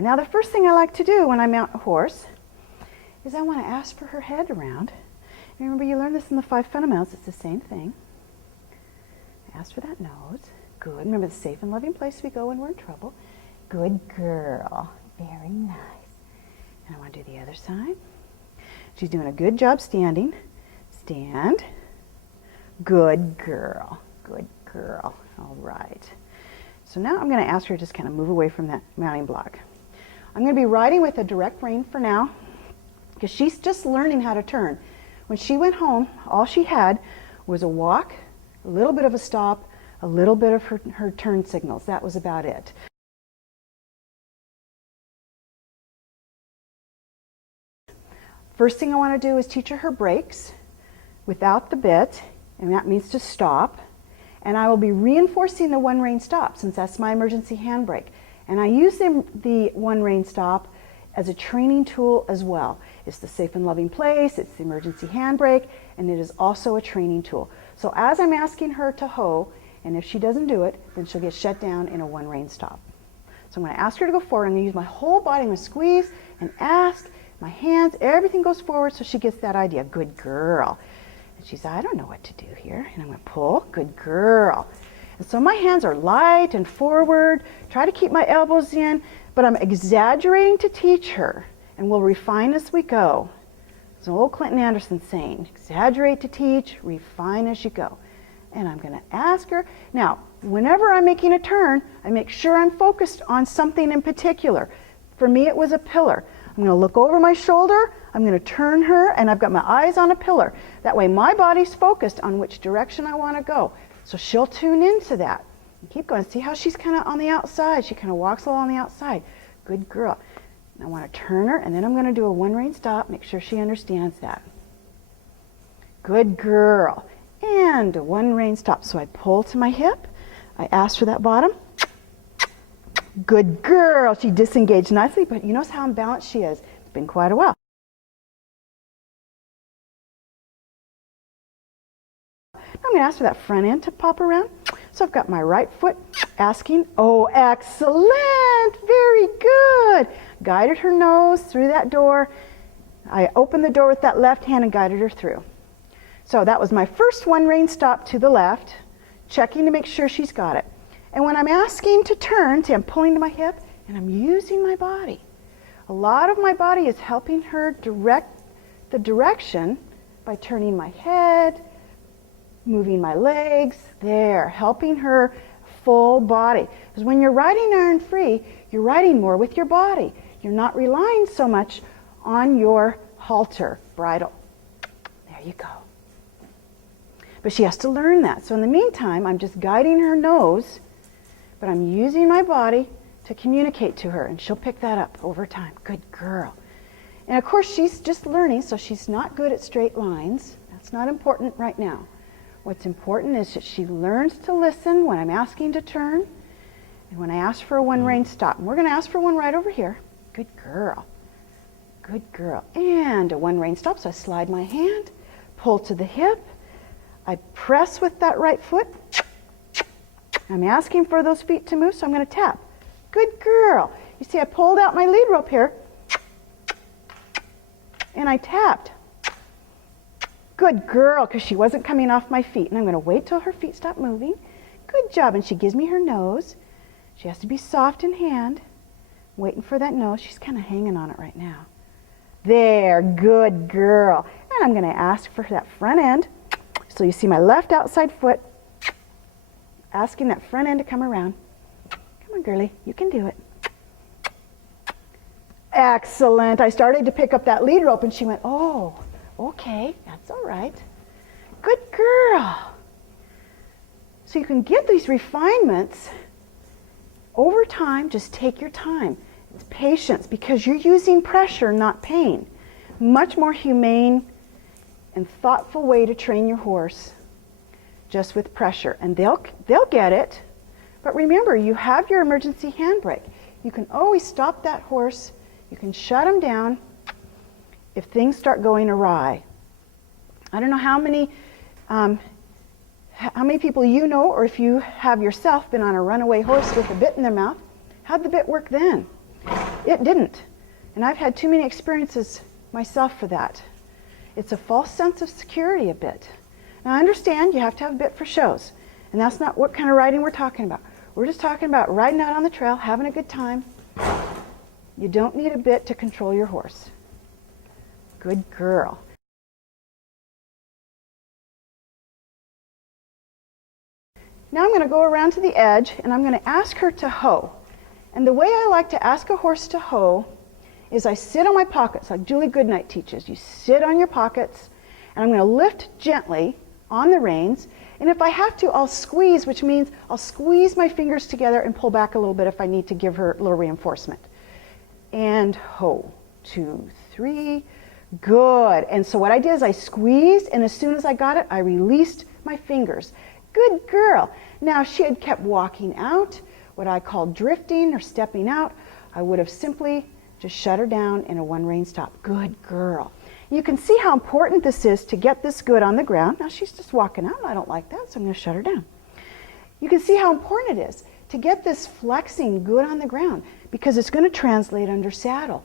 Now the first thing I like to do when I mount a horse is I want to ask for her head around. Remember, you learned this in the 5 fundamentals. It's the same thing. Ask for that nose. Good. Remember, the safe and loving place we go when we're in trouble. Good girl. Very nice. And I want to do the other side. She's doing a good job standing. Stand. Good girl. Good girl. All right. So now I'm going to ask her to just kind of move away from that mounting block. I'm going to be riding with a direct rein for now because she's just learning how to turn. When she went home, all she had was a walk, a little bit of a stop, a little bit of her turn signals. That was about it. First thing I want to do is teach her brakes without the bit, and that means to stop. And I will be reinforcing the One Rein Stop since that's my emergency handbrake. And I use the One Rein Stop as a training tool as well. It's the safe and loving place, it's the emergency handbrake, and it is also a training tool. So as I'm asking her to hoe, and if she doesn't do it, then she'll get shut down in a One Rein Stop. So I'm going to ask her to go forward. I'm going to use my whole body. I'm going to squeeze and ask. My hands, everything goes forward so she gets that idea. Good girl. And she says, I don't know what to do here. And I'm going to pull. Good girl. And so my hands are light and forward. Try to keep my elbows in, but I'm exaggerating to teach her, and we'll refine as we go. It's an old Clinton Anderson saying, exaggerate to teach, refine as you go. And I'm going to ask her. Now, whenever I'm making a turn, I make sure I'm focused on something in particular. For me, it was a pillar. I'm going to look over my shoulder, I'm going to turn her, and I've got my eyes on a pillar. That way my body's focused on which direction I want to go. So she'll tune into that. And keep going. See how she's kind of on the outside. She kind of walks along the outside. Good girl. And I want to turn her, and then I'm going to do a One Rein Stop. Make sure she understands that. Good girl. And a One Rein Stop. So I pull to my hip. I ask for that bottom. Good girl. She disengaged nicely, but you notice how imbalanced she is. It's been quite a while. I'm going to ask for that front end to pop around. So I've got my right foot asking. Oh, excellent. Very good. Guided her nose through that door. I opened the door with that left hand and guided her through. So that was my first One Rein Stop to the left, checking to make sure she's got it. And when I'm asking to turn, see, I'm pulling to my hip and I'm using my body. A lot of my body is helping her direct the direction by turning my head, moving my legs, there, helping her full body. Because when you're riding iron free, you're riding more with your body. You're not relying so much on your halter bridle. There you go. But she has to learn that. So in the meantime, I'm just guiding her nose, but I'm using my body to communicate to her, and she'll pick that up over time. Good girl. And of course, she's just learning, so she's not good at straight lines. That's not important right now. What's important is that she learns to listen when I'm asking to turn and when I ask for a One Rein Stop. And we're going to ask for one right over here. Good girl. Good girl. And a One Rein Stop. So I slide my hand, pull to the hip. I press with that right foot. I'm asking for those feet to move, so I'm going to tap. Good girl. You see, I pulled out my lead rope here, and I tapped. Good girl, because she wasn't coming off my feet. And I'm going to wait till her feet stop moving. Good job. And she gives me her nose. She has to be soft in hand. Waiting for that nose. She's kind of hanging on it right now. There. Good girl. And I'm going to ask for that front end. So you see my left outside foot. Asking that front end to come around. Come on, girlie. You can do it. Excellent. I started to pick up that lead rope, and she went, oh, okay, that's all right. Good girl. So you can get these refinements over time. Just take your time. It's patience, because you're using pressure, not pain. Much more humane and thoughtful way to train your horse, just with pressure. And they'll get it. But remember, you have your emergency handbrake. You can always stop that horse. You can shut him down if things start going awry. I don't know how many people you know, or if you have yourself been on a runaway horse with a bit in their mouth. How'd the bit work then? It didn't. And I've had too many experiences myself for that. It's a false sense of security a bit. Now I understand you have to have a bit for shows. And that's not what kind of riding we're talking about. We're just talking about riding out on the trail, having a good time. You don't need a bit to control your horse. Good girl. Now I'm going to go around to the edge and I'm going to ask her to hoe. And the way I like to ask a horse to hoe is I sit on my pockets, like Julie Goodnight teaches. You sit on your pockets, and I'm going to lift gently on the reins. And if I have to, I'll squeeze, which means I'll squeeze my fingers together and pull back a little bit if I need to give her a little reinforcement. And hoe. 2, 3. Good. And so what I did is I squeezed, and as soon as I got it, I released my fingers. Good girl. Now, if she had kept walking out, what I call drifting or stepping out, I would have simply just shut her down in a one rein stop. Good girl. You can see how important this is to get this good on the ground. Now she's just walking out. I don't like that, so I'm going to shut her down. You can see how important it is to get this flexing good on the ground because it's going to translate under saddle.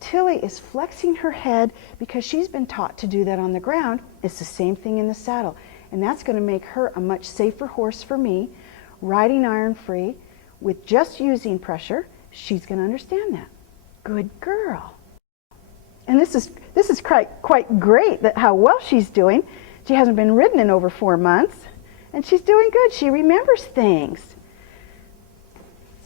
Tilly is flexing her head because she's been taught to do that on the ground. It's the same thing in the saddle. And that's going to make her a much safer horse for me, riding iron free with just using pressure. She's going to understand that. Good girl. And this is quite great that how well she's doing. She hasn't been ridden in over 4 months, and she's doing good. She remembers things.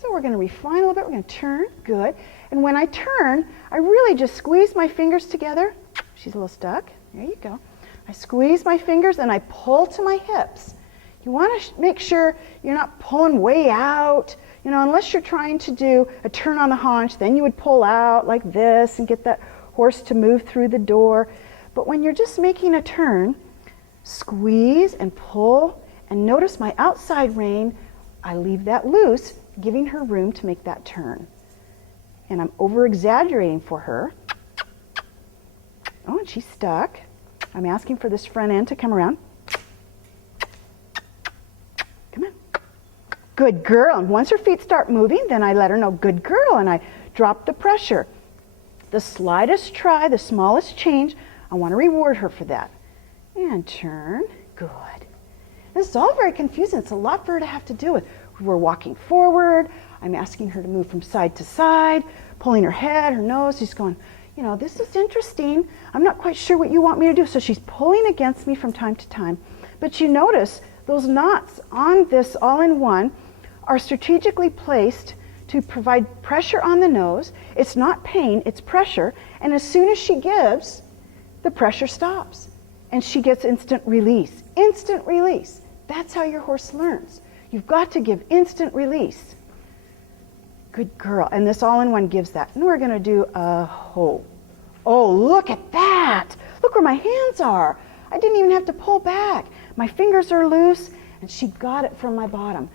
So we're going to refine a little bit. We're going to turn. Good. And when I turn, I really just squeeze my fingers together. She's a little stuck. There you go. I squeeze my fingers and I pull to my hips. You want to make sure you're not pulling way out. You know, unless you're trying to do a turn on the haunch, then you would pull out like this and get that horse to move through the door. But when you're just making a turn, squeeze and pull, and notice my outside rein, I leave that loose, giving her room to make that turn. And I'm over-exaggerating for her. Oh, and she's stuck. I'm asking for this front end to come around. Come on. Good girl. And once her feet start moving, then I let her know, good girl, and I drop the pressure. The slightest try, the smallest change, I want to reward her for that. And turn. Good. This is all very confusing. It's a lot for her to have to deal with. We're walking forward. I'm asking her to move from side to side, pulling her head, her nose. She's going, you know, this is interesting. I'm not quite sure what you want me to do. So she's pulling against me from time to time. But you notice those knots on this all-in-one are strategically placed to provide pressure on the nose. It's not pain, it's pressure. And as soon as she gives, the pressure stops. And she gets instant release. Instant release. That's how your horse learns. You've got to give instant release. Good girl. And this all-in-one gives that. And we're going to do a hoe. Oh, look at that. Look where my hands are. I didn't even have to pull back. My fingers are loose, and she got it from my bottom.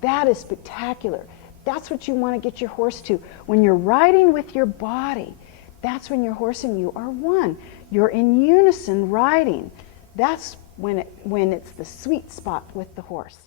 That is spectacular. That's what you want to get your horse to. When you're riding with your body, that's when your horse and you are one. You're in unison riding. That's when it's the sweet spot with the horse.